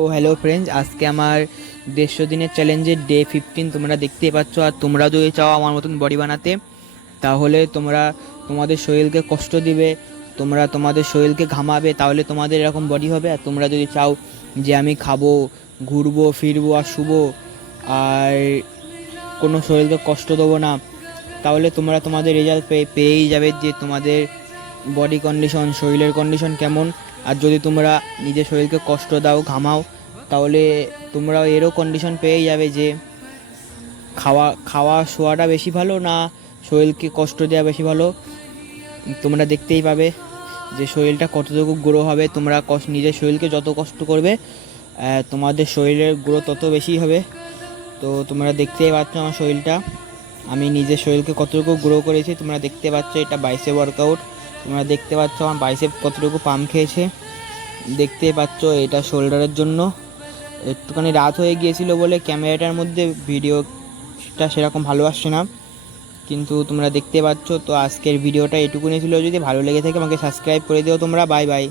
ও hello friends, আজকে আমার 150 দিনের চ্যালেঞ্জের ডে 15 তোমরা দেখতেই পাচ্ছ। আর তোমরা যদি চাও আমার মতন বডি বানাতে, তাহলে তোমরা তোমাদের শরীরকে কষ্ট দিবে, তোমরা তোমাদের শরীরকে ঘামাবে, তাহলে তোমাদের এরকম বডি হবে। আর তোমরা যদি চাও যে আমি খাবো, ঘুরবো ফিরবো আর শুবো, আর কোনো শরীরকে কষ্ট দেবো না, তাহলে তোমরা তোমাদের রেজাল্ট পেয়েই যাবে যে তোমাদের বডি কন্ডিশন, শরীরের কন্ডিশন কেমন। আর যদি তোমরা নিজের শরীরকে কষ্ট দাও, ঘামাও, তাহলে তোমরা এরও কন্ডিশন পেয়ে যাবে যে খাওয়া খাওয়া শোয়াটা বেশি ভালো না শরীরকে কষ্ট দেওয়া বেশি ভালো। তোমরা দেখতেই পাবে যে শরীরটা কতটুকু গ্রো হবে। তোমরা নিজের শরীরকে যত কষ্ট করবে, তোমাদের শরীরের গ্রো তত বেশি হবে। তো তোমরা দেখতেই পাচ্ছ আমার শরীরটা, আমি নিজের শরীরকে কতটুকু গ্রো করেছি তোমরা দেখতে পাচ্ছ। এটা বাইসেপ ওয়ার্কআউট, তোমরা দেখতে পাচ্ছ আমার বাইসেপ কতটুকু পাম্প খেয়েছে, দেখতেই পাচ্ছ। এটা শোল্ডারের জন্য। একটুখানি রাত হয়ে গিয়েছিল বলে ক্যামেরাটার মধ্যে ভিডিওটা সেরকম ভালো আসছে না, কিন্তু তোমরা দেখতে পাচ্ছ। তো আজকের ভিডিওটা এটুকুনি ছিল। যদি ভালো লেগে থাকে আমাকে সাবস্ক্রাইব করে দিও তোমরা। Bye bye.